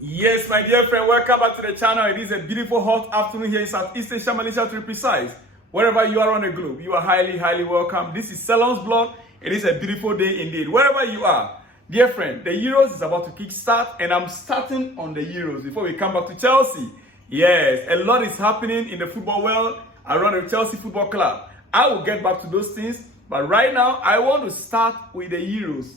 Yes, my dear friend, welcome back to the channel. It is a beautiful hot afternoon here in Southeast Asia, Malaysia to be precise. Wherever you are on the globe, you are highly welcome. This is Salon's blog. It is a beautiful day indeed. Wherever you are, dear friend, the Euros is about to kick start, and I'm starting on the Euros before we come back to Chelsea. Yes, a lot is happening in the football world around the Chelsea Football Club. I will get back to those things, but right now, I want to start with the Euros.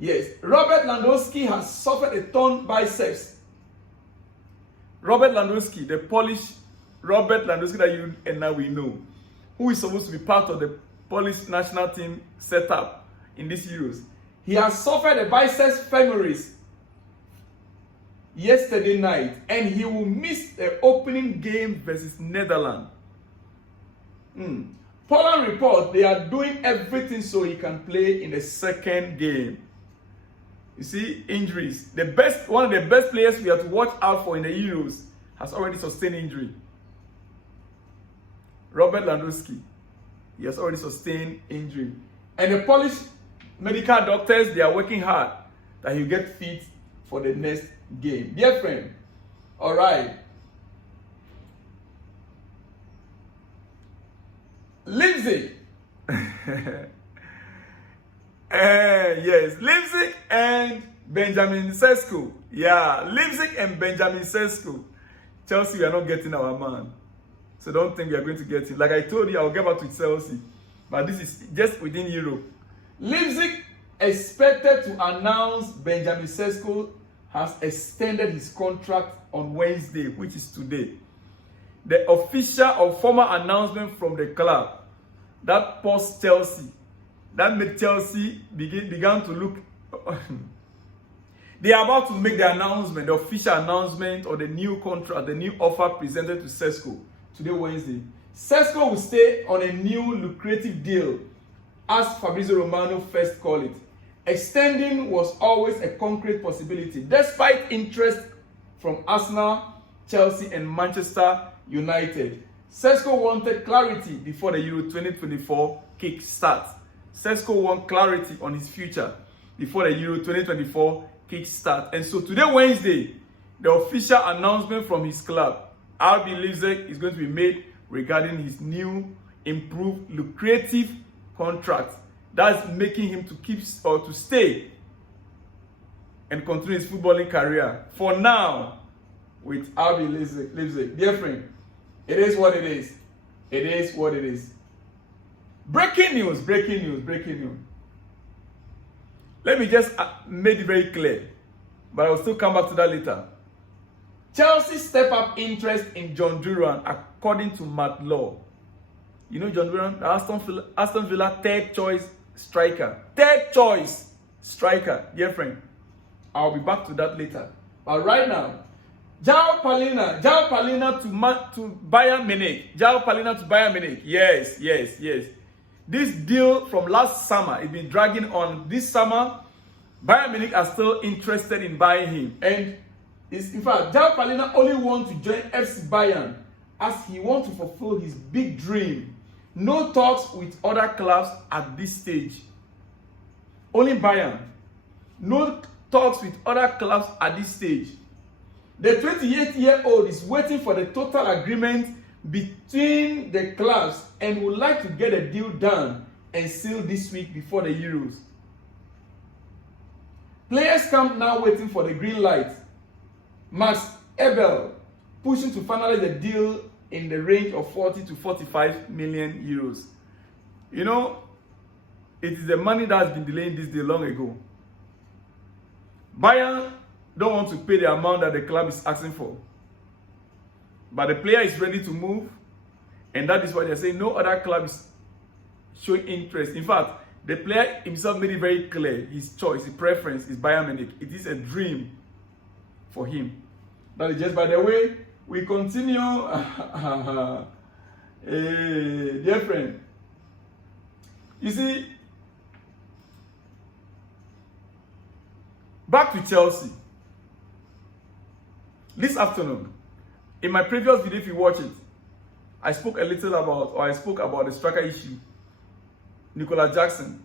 Yes, Robert Lewandowski has suffered a torn biceps. Robert Lewandowski, the Polish Robert Lewandowski that you and now we know, who is supposed to be part of the Polish national team setup in these Euros. He has suffered a biceps femoris yesterday night, and he will miss the opening game versus Netherlands. Poland report they are doing everything so he can play in the second game. You see, injuries. One of the best players we have to watch out for in the Euros has already sustained injury. Robert Lewandowski, he has already sustained injury. And the Polish medical doctors, they are working hard that he'll get fit for the next game. Dear friend, all right. Leipzig. Yes, Leipzig and Benjamin Sesko. Yeah, Leipzig and Benjamin Sesko. Chelsea, we are not getting our man. So don't think we are going to get him. Like I told you, I'll get back to Chelsea. But this is just within Europe. Leipzig expected to announce Benjamin Sesko has extended his contract on Wednesday, which is today. The official or formal announcement from the club that paused Chelsea. That made Chelsea began to look. They are about to make the announcement, the official announcement of the new contract, the new offer presented to Sesko today, Wednesday. Sesko will stay on a new lucrative deal, as Fabrizio Romano first called it. Extending was always a concrete possibility, despite interest from Arsenal, Chelsea, and Manchester United. Sesko wanted clarity before the Euro 2024 kick starts. Sesko wants clarity on his future before the Euro 2024 kickstart. And so today, Wednesday, the official announcement from his club, RB Leipzig, is going to be made regarding his new, improved, lucrative contract. That's making him to keep or to stay and continue his footballing career for now with RB Leipzig. Dear friend, it is what it is. It is what it is. Breaking news. Let me just make it very clear, but I will still come back to that later. Chelsea step up interest in John Duran, according to Matt Law. You know John Duran, the Aston Villa third choice striker. Dear friend. I'll be back to that later. But right now, João Palhinha to Bayern Munich. Yes. This deal from last summer, it's been dragging on. This summer, Bayern Munich are still interested in buying him. And in fact, João Palhinha only wants to join FC Bayern as he wants to fulfill his big dream. No talks with other clubs at this stage. Only Bayern. No talks with other clubs at this stage. The 28-year-old is waiting for the total agreement between the clubs and would like to get a deal done and sealed this week before the Euros. Players camp now waiting for the green light. Max Ebel pushing to finalize the deal in the range of 40 to 45 million euros. You know, it is the money that has been delaying this deal long ago. Bayern don't want to pay the amount that the club is asking for. But the player is ready to move, and that is why they're saying no other club is showing interest. In fact, the player himself made it very clear, his choice, his preference is Bayern Munich. It is a dream for him. That is just by the way, we continue. Dear friend, you see, back to Chelsea. This afternoon, in my previous video, if you watch it, I spoke about the striker issue. Nicola Jackson,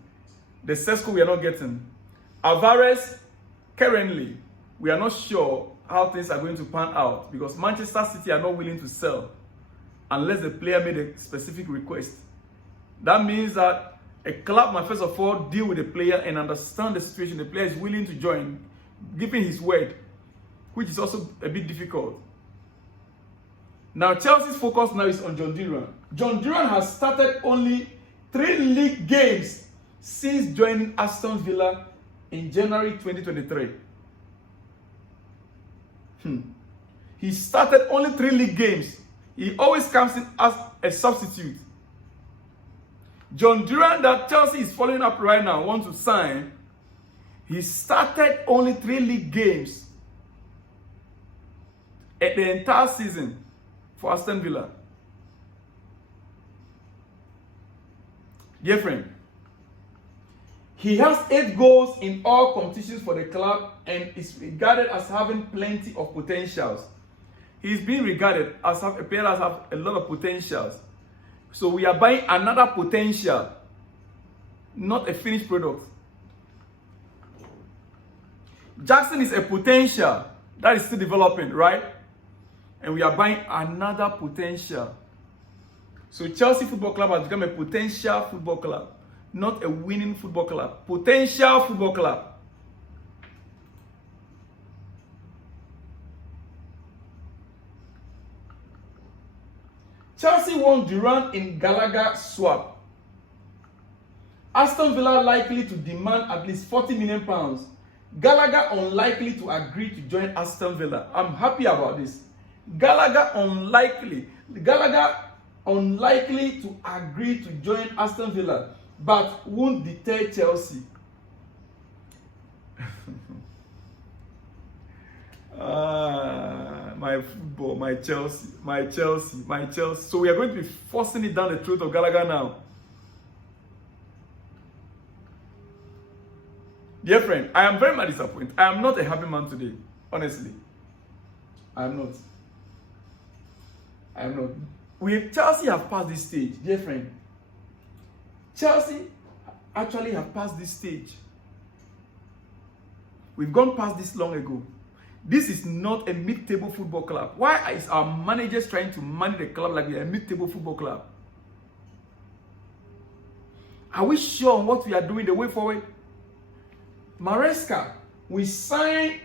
the Sesko we are not getting. Alvarez, currently, we are not sure how things are going to pan out, because Manchester City are not willing to sell unless the player made a specific request. That means that a club must first of all deal with the player and understand the situation. The player is willing to join, giving his word, which is also a bit difficult. Now, Chelsea's focus now is on John Duran. John Duran has started only 3 league games since joining Aston Villa in January 2023. He started only 3 league games. He always comes in as a substitute. John Duran, that Chelsea is following up right now, wants to sign. He started only 3 league games at the entire season for Aston Villa. Dear friend, he has 8 goals in all competitions for the club and is regarded as having plenty of potentials. He's being regarded as a player that has a lot of potentials. So we are buying another potential, not a finished product. Jackson is a potential that is still developing, right? And we are buying another potential. So Chelsea Football Club has become a potential football club, not a winning football club. Potential football club. Chelsea won Duran in Gallagher swap. Aston Villa likely to demand at least £40 million. Gallagher unlikely to agree to join Aston Villa. I'm happy about this. Gallagher unlikely to agree to join Aston Villa, but won't deter Chelsea. My football, my Chelsea. So we are going to be forcing it down the throat of Gallagher now. Dear friend, I am very much disappointed. I am not a happy man today, honestly. I am not. Chelsea have passed this stage, dear friend. Chelsea actually have passed this stage. We've gone past this long ago. This is not a mid-table football club. Why is our managers trying to manage the club like we are a mid-table football club? Are we sure on what we are doing the way forward? Maresca, we signed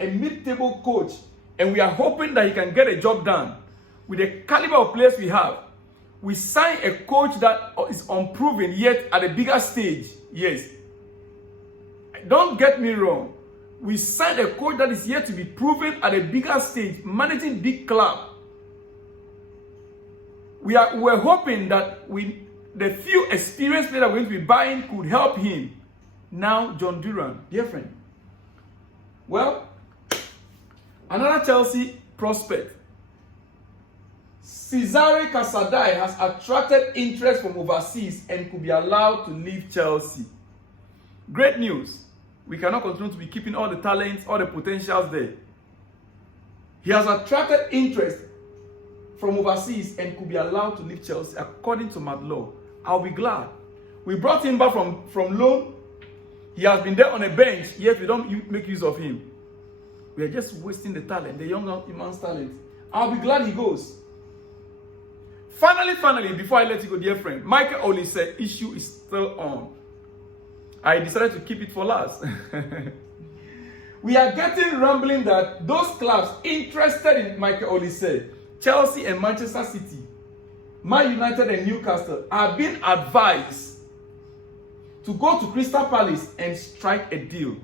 a mid-table coach and we are hoping that he can get a job done. With the caliber of players we have, we signed a coach that is unproven yet at a bigger stage. Yes. Don't get me wrong. We signed a coach that is yet to be proven at a bigger stage, managing big club. We're hoping that the few experienced players we're going to be buying could help him. Now, John Duran, dear friend. Well, another Chelsea prospect. Cesare Casadei has attracted interest from overseas and could be allowed to leave Chelsea. Great news. We cannot continue to be keeping all the talents, all the potentials there. He has attracted interest from overseas and could be allowed to leave Chelsea, according to Matt Law. I'll be glad. We brought him back from loan. He has been there on a bench, yet we don't make use of him. We are just wasting the talent, the young man's talent. I'll be glad he goes. Finally, before I let you go, dear friend, Michael Olise issue is still on. I decided to keep it for last. We are getting rumbling that those clubs interested in Michael Olise, Chelsea and Manchester City, Man United and Newcastle, are being advised to go to Crystal Palace and strike a deal.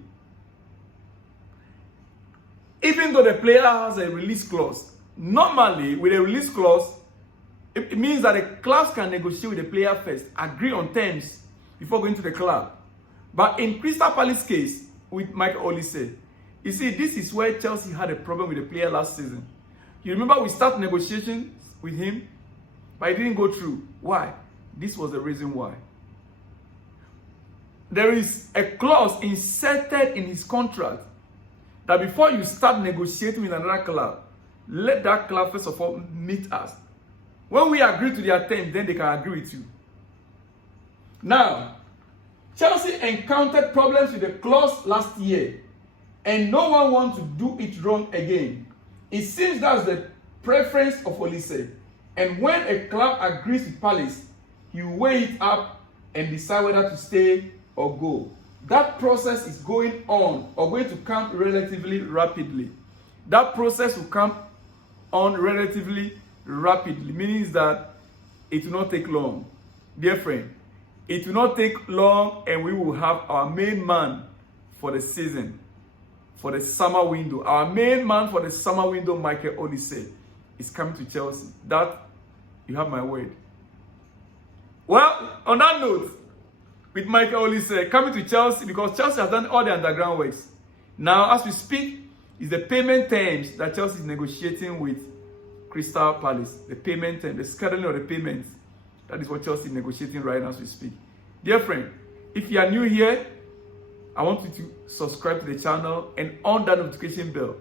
Even though the player has a release clause. Normally, with a release clause, it means that the clubs can negotiate with the player first, agree on terms before going to the club. But in Crystal Palace case, with Michael Olise, you see, this is where Chelsea had a problem with the player last season. You remember we started negotiations with him, but it didn't go through. Why? This was the reason why. There is a clause inserted in his contract that before you start negotiating with another club, let that club first of all meet us. When we agree to their terms, then they can agree with you. Now, Chelsea encountered problems with the clause last year and no one wants to do it wrong again. It seems that's the preference of Olise. And when a club agrees with Palace, he will weigh it up and decide whether to stay or go. That process is going on or going to come relatively rapidly. That process will come on relatively rapidly, meaning that it will not take long. Dear friend, it will not take long and we will have our main man for the season, for the summer window. Our main man for the summer window, Michael Olise, is coming to Chelsea. That, you have my word. Well, on that note, with Michael Olise coming to Chelsea, because Chelsea has done all the underground works. Now, as we speak, is the payment terms that Chelsea is negotiating with Crystal Palace. The payment terms, the scheduling of the payments. That is what Chelsea is negotiating right now as we speak. Dear friend, if you are new here, I want you to subscribe to the channel and on that notification bell.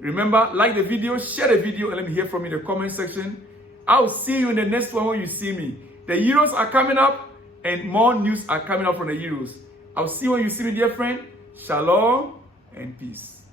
Remember, like the video, share the video, and let me hear from you in the comment section. I'll see you in the next one when you see me. The Euros are coming up, and more news are coming up from the Euros. I'll see you when you see me, dear friend. Shalom and peace.